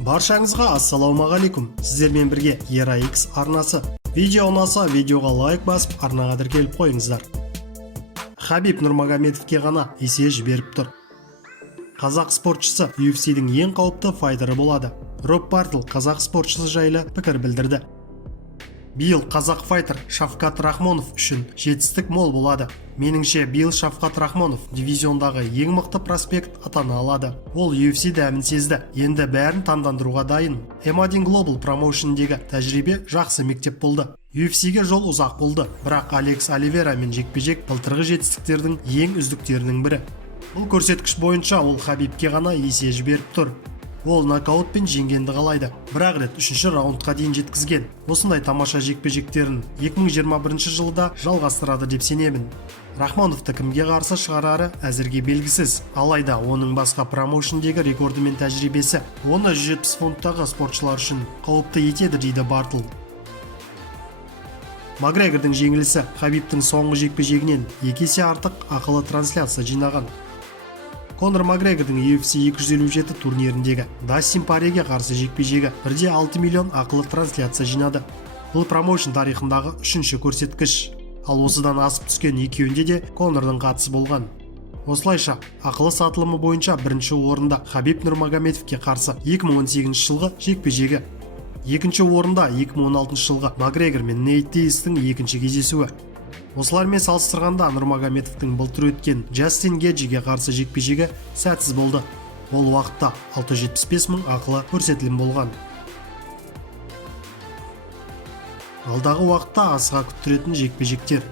Баршаңызға ассалаумағалейкум. Сіздермен бірге ERA-X арнасы. Видео ұнаса, видеоға лайк басып, арнаға тіркеліп қойыңыздар. Хабиб Нурмагомедовке ғана есе жіберіп тұр. Қазақ спортшысы UFC-дің ең қауіпті файтері болады. Роб Бартл қазақ спортшысы жайлы пікір білдірді. Биыл қазақ файтер Шавкат Рахмонов үшін жетістік мол болады. Меніңше, биыл Шавкат Рахмонов дивизиондағы ең мықты проспект атана алады. Ол UFC дәмін сезді, енді бәрін таңдандыруға дайын. M1 Global Promotion'дегі тәжірибе жақсы мектеп болды. UFC-ге жол ұзақ болды, бірақ Алекс Оливерамен жекпе-жек былтырғы жетістіктердің ең үздіктерінің бірі. Бұл көрсеткіш бойынша ол Хабибке ғана есе жіберіп тұр. Ол нокаутпен жеңгенді қалайды. Бірақ рет 3-ші раундқа дейін жеткізген. Осындай тамаша жекпе-жектерін 2021 жылда жалғастырады деп сенемін. Рахмоновты кімге қарсы шығарары әзірге белгісіз. Алайда оның басқа промоушндегі рекорды мен тәжірибесі оны 170 фунттағы спортшылар үшін қауіпті етеді, дейді Бартл. Макгрегордың жеңілісі Хабибтің соңғы жекпе-жегінен 2 есе артық ақылы трансляция жинаған. Конор Макгрегордың UFC 257 турниріндегі Дастин Пореге қарсы жекпе-жегі 1,6 миллион ақылы трансляция жинады. Бұл промоушн тарихындағы 3-ші көрсеткіш. Ал осыдан асып түскен екеуінде де Конордың қатысы болған. Осылайша, ақылы сатылымы бойынша бірінші орында Хабиб Нурмагомедовке қарсы 2018 жылғы жекпе-жегі. Екінші орында 2016 жылғы Макгрегор мен Нейт Диастың екінші кездесуі. Осылармен салыстырғанда Нурмагомедовтың былтыр өткен Джастин Геджиге қарсы жекпе-жегі сәтсіз болды. Ол уақытта 675 мың ақылы көрсетілім болған. Алдағы уақытта асыға күттіретін жекпе-жектер.